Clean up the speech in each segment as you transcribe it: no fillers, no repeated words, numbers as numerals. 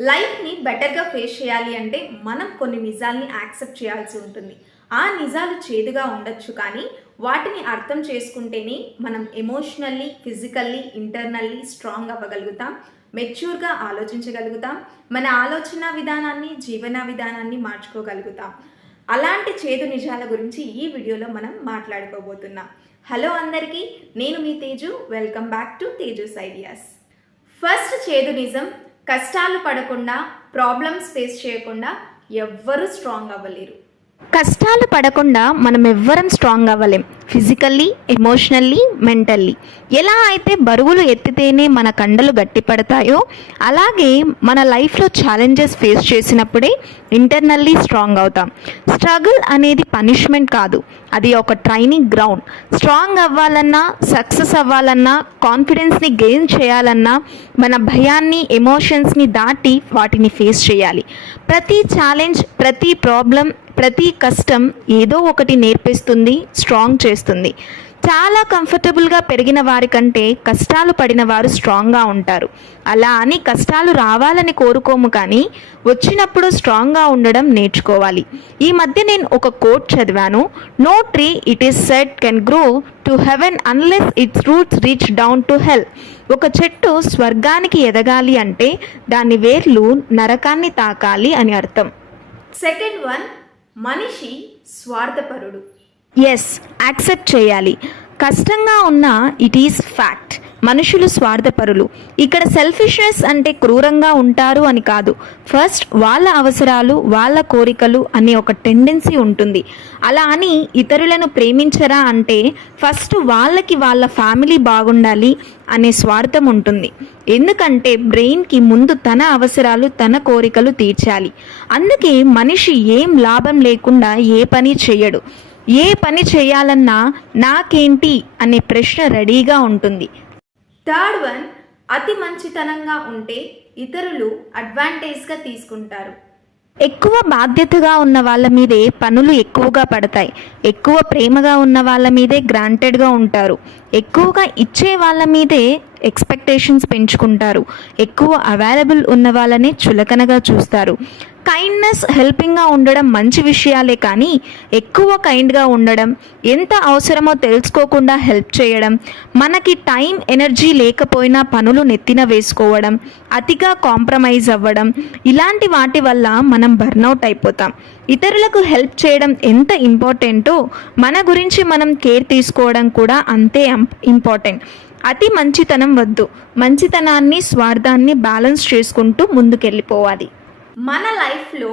లైఫ్ని బెటర్గా ఫేస్ చేయాలి అంటే మనం కొన్ని నిజాల్ని యాక్సెప్ట్ చేయాల్సి ఉంటుంది. ఆ నిజాలు చేదుగా ఉండొచ్చు, కానీ వాటిని అర్థం చేసుకుంటేనే మనం ఎమోషనల్లీ, ఫిజికల్లీ, ఇంటర్నల్లీ స్ట్రాంగ్ అవ్వగలుగుతాం, మెచ్యూర్గా ఆలోచించగలుగుతాం, మన ఆలోచన విధానాన్ని, జీవన విధానాన్ని మార్చుకోగలుగుతాం. అలాంటి చేదు నిజాల గురించి ఈ వీడియోలో మనం మాట్లాడుకోబోతున్నాం. హలో అందరికీ, నేను మీ Teju. Welcome back to Teju's ideas. First చేదు నిజం, కష్టాలు పడకుండా, ప్రాబ్లమ్స్ ఫేస్ చేయకుండా ఎవ్వరూ స్ట్రాంగ్ అవ్వలేరు. కష్టాలు పడకుండా మనం ఎవ్వరం స్ట్రాంగ్ అవ్వలేం, ఫిజికల్లీ, ఎమోషనల్లీ, మెంటల్లీ. ఎలా అయితే బరువులు ఎత్తితేనే మన కండలు గట్టిపడతాయో, అలాగే మన లైఫ్లో ఛాలెంజెస్ ఫేస్ చేసినప్పుడే ఇంటర్నల్లీ స్ట్రాంగ్ అవుతాం. స్ట్రగుల్ అనేది పనిష్మెంట్ కాదు, అది ఒక ట్రైనింగ్ గ్రౌండ్. స్ట్రాంగ్ అవ్వాలన్నా, సక్సెస్ అవ్వాలన్నా, కాన్ఫిడెన్స్ని గెయిన్ చేయాలన్నా మన భయాన్ని, ఎమోషన్స్ని దాటి వాటిని ఫేస్ చేయాలి. ప్రతి ఛాలెంజ్, ప్రతి ప్రాబ్లం, ప్రతి కష్టం ఏదో ఒకటి నేర్పిస్తుంది, స్ట్రాంగ్ చేస్తుంది. చాలా కంఫర్టబుల్గా పెరిగిన వారికంటే కష్టాలు పడిన వారు స్ట్రాంగ్గా ఉంటారు. అలా అని కష్టాలు రావాలని కోరుకోము, కానీ వచ్చినప్పుడు స్ట్రాంగ్గా ఉండడం నేర్చుకోవాలి. ఈ మధ్య నేను ఒక కోట్ చదివాను. No tree it is said can grow to heaven unless its roots reach down to hell. ఒక చెట్టు స్వర్గానికి ఎదగాలి అంటే దాని వేర్లు నరకాన్ని తాకాలి అని అర్థం. సెకండ్ వన్, మనిషి స్వార్థపరుడు. ఎస్, యాక్సెప్ట్ చేయాలి. కష్టంగా ఉన్నా ఇట్ ఈస్ ఫ్యాక్ట్. మనుషులు స్వార్థపరులు. ఇక్కడ సెల్ఫిష్నెస్ అంటే క్రూరంగా ఉంటారు అని కాదు. ఫస్ట్ వాళ్ళ అవసరాలు, వాళ్ళ కోరికలు అనే ఒక టెండెన్సీ ఉంటుంది. అలా అని ఇతరులను ప్రేమించరా అంటే ఫస్ట్ వాళ్ళకి వాళ్ళ ఫ్యామిలీ బాగుండాలి అనే స్వార్థం ఉంటుంది. ఎందుకంటే బ్రెయిన్కి ముందు తన అవసరాలు, తన కోరికలు తీర్చాలి. అందుకే మనిషి ఏం లాభం లేకుండా ఏ పని చేయడు. ఏ పని చేయాలన్నా నాకేంటి అనే ప్రశ్న రెడీగా ఉంటుంది. థర్డ్ వన్, అతి మంచితనంగా ఉంటే ఇతరులు అడ్వాంటేజ్గా తీసుకుంటారు. ఎక్కువ బాధ్యతగా ఉన్న వాళ్ళ మీదే పనులు ఎక్కువగా పడతాయి. ఎక్కువ ప్రేమగా ఉన్న వాళ్ళ మీదే గ్రాంటెడ్గా ఉంటారు. ఎక్కువగా ఇచ్చే వాళ్ళ మీదే ఎక్స్పెక్టేషన్స్ పెంచుకుంటారు. ఎక్కువ అవైలబుల్ ఉన్న వాళ్ళనే చులకనగా చూస్తారు. కైండ్నెస్, హెల్పింగ్గా ఉండడం మంచి విషయాలే, కానీ ఎక్కువ కైండ్గా ఉండడం, ఎంత అవసరమో తెలుసుకోకుండా హెల్ప్ చేయడం, మనకి టైం, ఎనర్జీ లేకపోయినా పనులు నెత్తిన వేసుకోవడం, అతిగా కాంప్రమైజ్ అవ్వడం, ఇలాంటి వాటి వల్ల మనం బర్న్అవుట్ అయిపోతాం. ఇతరులకు హెల్ప్ చేయడం ఎంత ఇంపార్టెంటో మన గురించి మనం కేర్ తీసుకోవడం కూడా అంతే ఇంపార్టెంట్. అతి మంచితనం వద్దు. మంచితనాన్ని, స్వార్థాన్ని బ్యాలెన్స్ చేసుకుంటూ ముందుకెళ్ళిపోవాలి. మన లైఫ్లో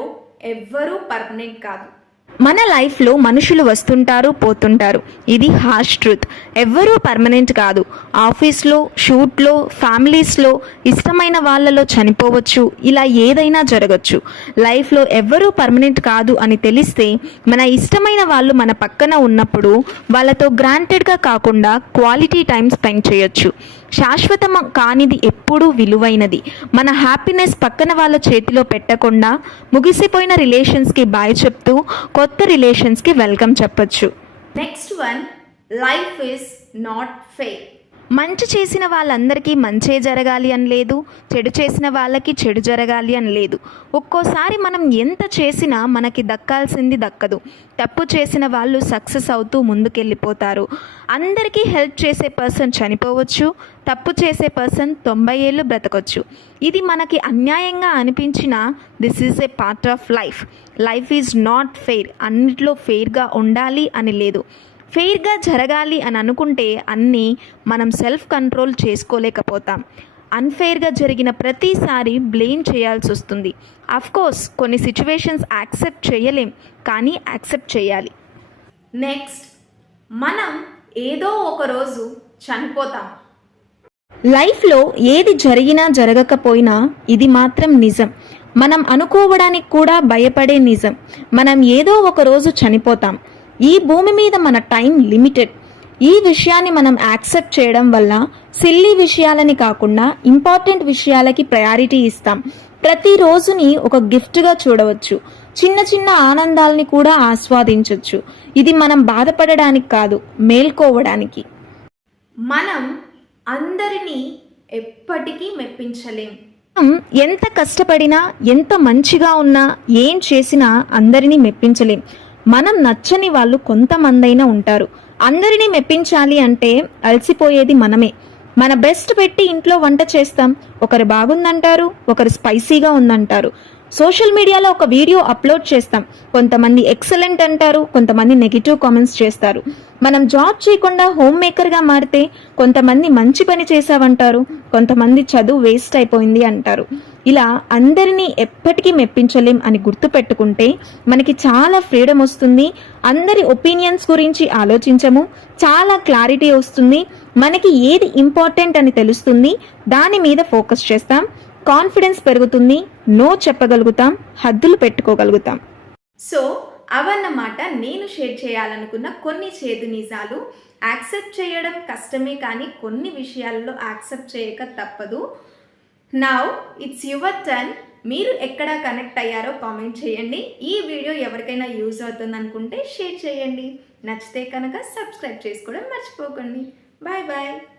ఎవ్వరూ పర్మనెంట్ కాదు. మన లైఫ్లో మనుషులు వస్తుంటారు, పోతుంటారు. ఇది హార్ష్ ట్రూత్. ఎవ్వరూ పర్మనెంట్ కాదు. ఆఫీస్లో, షూట్లో, ఫ్యామిలీస్లో ఇష్టమైన వాళ్ళలో చనిపోవచ్చు. ఇలా ఏదైనా జరగచ్చు. లైఫ్లో ఎవ్వరూ పర్మనెంట్ కాదు అని తెలిస్తే మన ఇష్టమైన వాళ్ళు మన పక్కన ఉన్నప్పుడు వాళ్ళతో గ్రాంటెడ్గా కాకుండా క్వాలిటీ టైం స్పెండ్ చేయొచ్చు. శాశ్వతం కానిది ఎప్పుడూ విలువైనది. మన హ్యాపీనెస్ పక్కన వాళ్ళ చేతిలో పెట్టకుండా ముగిసిపోయిన రిలేషన్స్కి బాయ్ చెప్తూ కొత్త రిలేషన్స్కి వెల్కమ్ చెప్పొచ్చు. Next one, life is not fair. మంచి చేసిన వాళ్ళందరికీ మంచే జరగాలి అని లేదు, చెడు చేసిన వాళ్ళకి చెడు జరగాలి అని లేదు. ఒక్కోసారి మనం ఎంత చేసినా మనకి దక్కాల్సింది దక్కదు. తప్పు చేసిన వాళ్ళు సక్సెస్ అవుతూ ముందుకెళ్ళిపోతారు. అందరికీ హెల్ప్ చేసే పర్సన్ చనిపోవచ్చు, తప్పు చేసే పర్సన్ 90 ఏళ్ళు బ్రతకొచ్చు. ఇది మనకి అన్యాయంగా అనిపించినా this is a part of life. Life is not fair. అన్నిట్లో ఫెయిర్గా ఉండాలి అని లేదు. ఫెయిర్గా జరగాలి అని అనుకుంటే అన్నీ మనం సెల్ఫ్ కంట్రోల్ చేసుకోలేకపోతాం. అన్ఫెయిర్గా జరిగిన ప్రతిసారి బ్లేమ్ చేయాల్సి వస్తుంది. అఫ్కోర్స్ కొన్ని సిచ్యువేషన్స్ యాక్సెప్ట్ చేయలేం, కానీ యాక్సెప్ట్ చేయాలి. నెక్స్ట్, మనం ఏదో ఒక రోజు చనిపోతాం. లైఫ్లో ఏది జరిగినా జరగకపోయినా ఇది మాత్రం నిజం. మనం అనుకోవడానికి కూడా భయపడే నిజం. మనం ఏదో ఒక రోజు చనిపోతాం. ఈ భూమి మీద మన టైం లిమిటెడ్. ఈ విషయాన్ని మనం యాక్సెప్ట్ చేయడం వల్ల సిల్లీ విషయాలని కాకుండా ఇంపార్టెంట్ విషయాలకి ప్రయారిటీ ఇస్తాం. ప్రతిరోజుని ఒక గిఫ్ట్గా చూడవచ్చు. చిన్న చిన్న ఆనందాలని కూడా ఆస్వాదించవచ్చు. ఇది మనం బాధపడడానికి కాదు, మేల్కోవడానికి. మనం అందరినీ ఎప్పటికీ మెప్పించలేం. ఎంత కష్టపడినా, ఎంత మంచిగా ఉన్నా, ఏం చేసినా అందరినీ మెప్పించలేం. మనం నచ్చని వాళ్ళు కొంతమందైనా ఉంటారు. అందరినీ మెప్పించాలి అంటే అలసిపోయేది మనమే. మన బెస్ట్ పెట్టి ఇంట్లో వంట చేస్తాం. ఒకరు బాగుందంటారు, ఒకరు స్పైసీగా ఉందంటారు. సోషల్ మీడియాలో ఒక వీడియో అప్లోడ్ చేస్తాం. కొంతమంది ఎక్సలెంట్ అంటారు, కొంతమంది నెగిటివ్ కామెంట్స్ చేస్తారు. మనం జాబ్ చేయకుండా హోమ్ మేకర్గా మారితే కొంతమంది మంచి పని చేసావంటారు, కొంతమంది చదువు వేస్ట్ అయిపోయింది అంటారు. ఇలా అందరినీ ఎప్పటికీ మెప్పించలేం అని గుర్తుపెట్టుకుంటే మనకి చాలా ఫ్రీడమ్ వస్తుంది. అందరి ఒపీనియన్స్ గురించి ఆలోచించము, చాలా క్లారిటీ వస్తుంది. మనకి ఏది ఇంపార్టెంట్ అని తెలుస్తుంది, దాని మీద ఫోకస్ చేస్తాం. కాన్ఫిడెన్స్ పెరుగుతుంది, నో చెప్పగలుగుతాం, హద్దులు పెట్టుకోగలుగుతాం. సో అవన్నమాట నేను షేర్ చేయాలనుకున్న కొన్ని చేదు నిజాలు. యాక్సెప్ట్ చేయడం కష్టమే, కానీ కొన్ని విషయాల్లో యాక్సెప్ట్ చేయక తప్పదు. Now it's your turn. మీరు ఎక్కడ కనెక్ట్ అయ్యారో కామెంట్ చేయండి. ఈ వీడియో ఎవరికైనా యూజ్ అవుతుంది అనుకుంటే షేర్ చేయండి. నచ్చితే కనుక సబ్స్క్రైబ్ చేసుకోవడం మర్చిపోకండి. Bye bye.